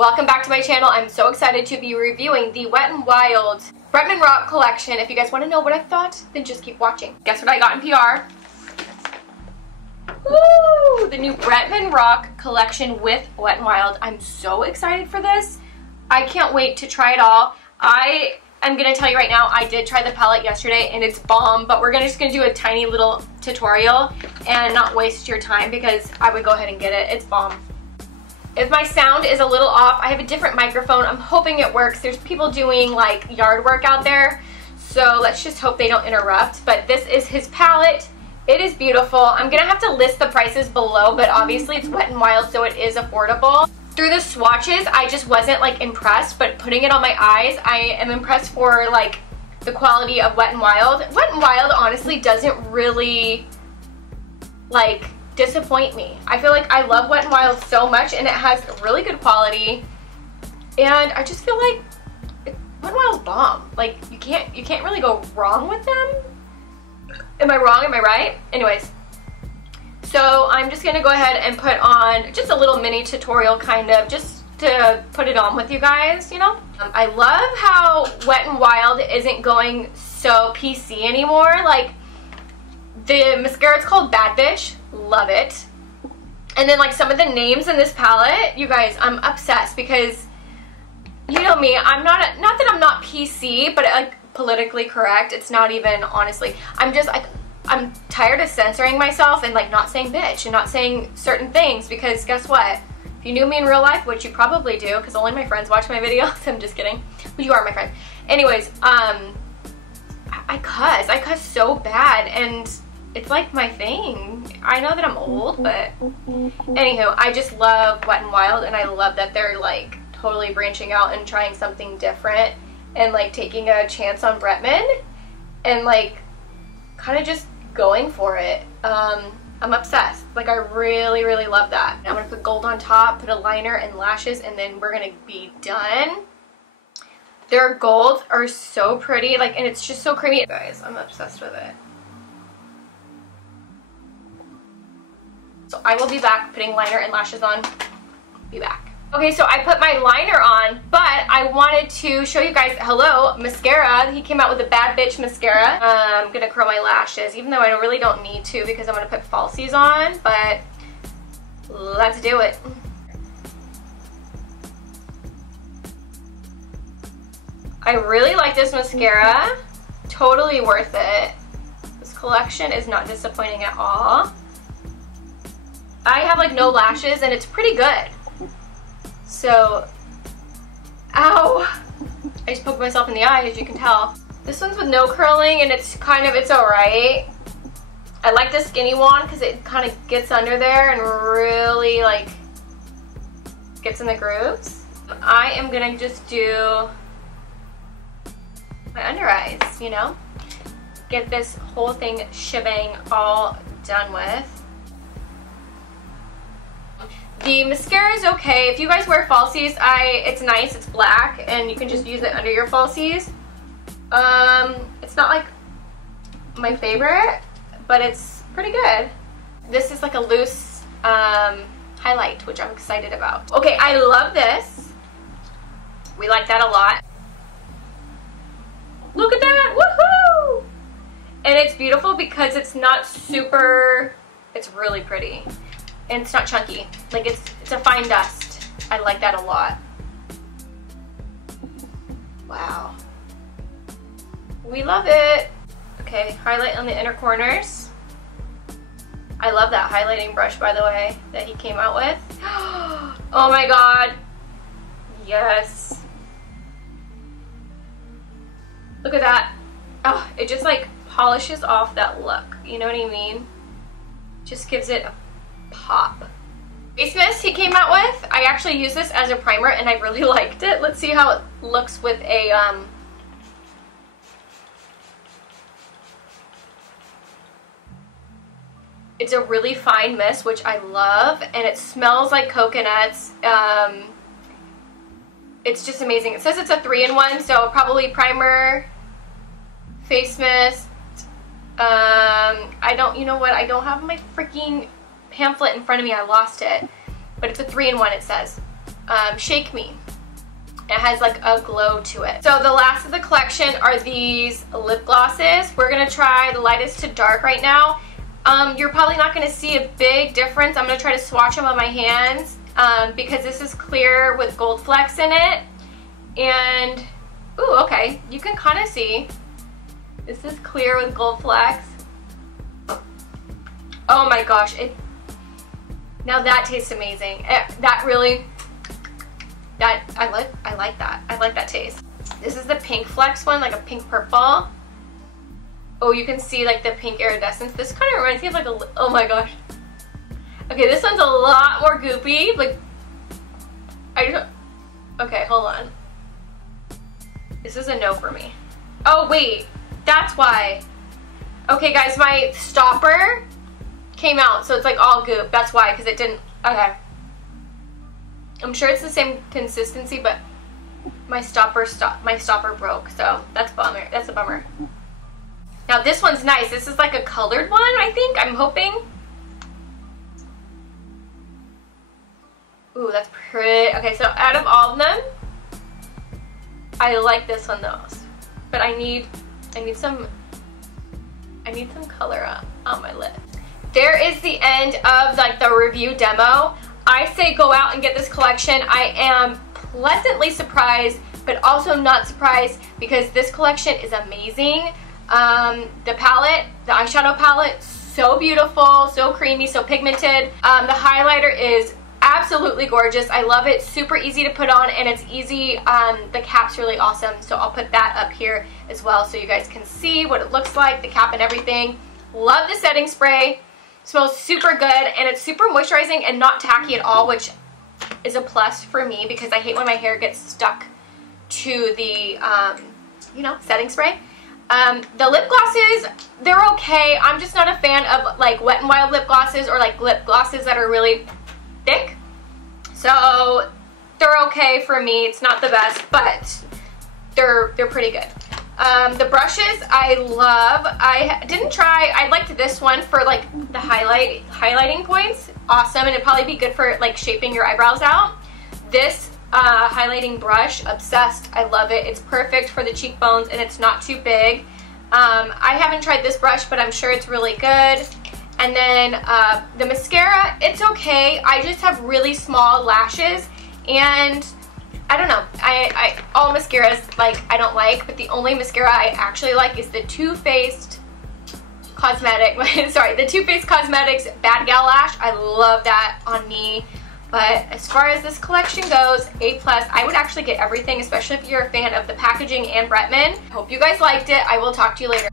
Welcome back to my channel. I'm so excited to be reviewing the Wet n Wild Bretman Rock collection. If you guys want to know what I thought, then just keep watching. Guess what I got in PR? Woo! The new Bretman Rock collection with Wet n Wild. I'm so excited for this. I can't wait to try it all. I'm gonna tell you right now, I did try the palette yesterday and it's bomb, but we're just gonna do a tiny little tutorial and not waste your time because I would go ahead and get it. It's bomb. If my sound is a little off, I have a different microphone. I'm hoping it works. There's people doing like yard work out there, so let's just hope they don't interrupt. But this is his palette. It is beautiful. I'm gonna have to list the prices below, but obviously it's Wet n Wild, so it is affordable. Through the swatches, I just wasn't like impressed, but putting it on my eyes, I am impressed for like the quality of Wet n Wild. Wet n Wild honestly doesn't really like disappoint me. I feel like I love Wet n Wild so much and it has really good quality, and I just feel like Wet n Wild's bomb. Like you can't really go wrong with them. Am I wrong? Am I right? Anyways. So I'm just gonna go ahead and put on just a little mini tutorial kind of, just to put it on with you guys, you know? I love how Wet n Wild isn't going so PC anymore. Like the mascara is called Bad Bitch, love it. And then like some of the names in this palette, you guys, I'm obsessed because you know me, I'm not that I'm not PC, but like politically correct, it's not even, honestly. I'm tired of censoring myself and like not saying bitch and not saying certain things, because guess what? If you knew me in real life, which you probably do because only my friends watch my videos, I'm just kidding, but you are my friend. Anyways, I cuss so bad and it's like my thing. I know that I'm old, but anywho, I just love Wet n Wild and I love that they're like totally branching out and trying something different and like taking a chance on Bretman and like kind of just going for it. I'm obsessed. Like I really, really love that. I'm gonna put gold on top, put a liner and lashes, and then we're gonna be done. Their gold are so pretty, like, and it's just so creamy. Guys, I'm obsessed with it. So I will be back putting liner and lashes on. Be back. Okay, so I put my liner on, but I wanted to show you guys, hello, mascara. He came out with a Bad Bitch mascara. I'm gonna curl my lashes, even though I really don't need to because I'm gonna put falsies on, but let's do it. I really like this mascara. Totally worth it. This collection is not disappointing at all. I have like no lashes and it's pretty good. So, ow, I just poked myself in the eye, as you can tell. This one's with no curling and it's alright. I like the skinny one because it kind of gets under there and really like gets in the grooves. I am gonna just do my under eyes, you know? Get this whole thing shebang all done with. The mascara is okay. If you guys wear falsies, it's nice, it's black, and you can just use it under your falsies. It's not like my favorite, but it's pretty good. This is like a loose highlight, which I'm excited about. Okay, I love this. We like that a lot. Look at that, woohoo! And it's beautiful because it's not super, it's really pretty. And it's not chunky. Like it's a fine dust. I like that a lot. Wow. We love it. Okay, highlight on the inner corners. I love that highlighting brush, by the way, that he came out with. Oh my god. Yes. Look at that. Oh, it just like polishes off that look. You know what I mean? Just gives it a pop. Face mist he came out with. I actually used this as a primer and I really liked it. Let's see how it looks with a it's a really fine mist, which I love, and it smells like coconuts. It's just amazing. It says it's a 3-in-1, so probably primer, face mist. You know what? I don't have my freaking pamphlet in front of me. I lost it. But it's a 3-in-1, it says. Shake Me. It has like a glow to it. So the last of the collection are these lip glosses. We're gonna try the lightest to dark right now. You're probably not gonna see a big difference. I'm gonna try to swatch them on my hands because this is clear with gold flecks in it. And, ooh, okay, you can kind of see. This is clear with gold flecks. Oh my gosh, now that tastes amazing. That really, I like that. I like that taste. This is the pink flex one, like a pink purple. Oh, you can see like the pink iridescence. This kind of reminds me of like a, oh my gosh. Okay, this one's a lot more goopy. Like, okay, hold on. This is a no for me. Oh wait, that's why. Okay guys, my stopper came out, so it's like all goop. That's why, because it didn't, okay. I'm sure it's the same consistency, but my stopper broke, so that's bummer. That's a bummer. Now this one's nice. This is like a colored one, I think. I'm hoping. Ooh, that's pretty. Okay, so out of all of them, I like this one the most. But I need some color on my lip. There is the end of like the review demo. I say go out and get this collection. I am pleasantly surprised, but also not surprised because this collection is amazing. The palette, the eyeshadow palette, so beautiful, so creamy, so pigmented. The highlighter is absolutely gorgeous. I love it. Super easy to put on, and it's easy. The cap's really awesome, so I'll put that up here as well so you guys can see what it looks like, the cap and everything. Love the setting spray. Smells super good, and it's super moisturizing and not tacky at all, which is a plus for me because I hate when my hair gets stuck to the, you know, setting spray. The lip glosses, they're okay. I'm just not a fan of like Wet n Wild lip glosses or like lip glosses that are really thick. So they're okay for me. It's not the best, but they're pretty good. The brushes I love. I didn't try, I liked this one for like the highlighting points. Awesome, and it'd probably be good for like shaping your eyebrows out. This highlighting brush, obsessed. I love it. It's perfect for the cheekbones and it's not too big. I haven't tried this brush, but I'm sure it's really good. And then the mascara, it's okay. I just have really small lashes, and I don't know. All mascaras like I don't like, but the only mascara I actually like is the Too Faced Cosmetics Bad Gal Lash. I love that on me. But as far as this collection goes, A+. I would actually get everything, especially if you're a fan of the packaging and Bretman. Hope you guys liked it. I will talk to you later.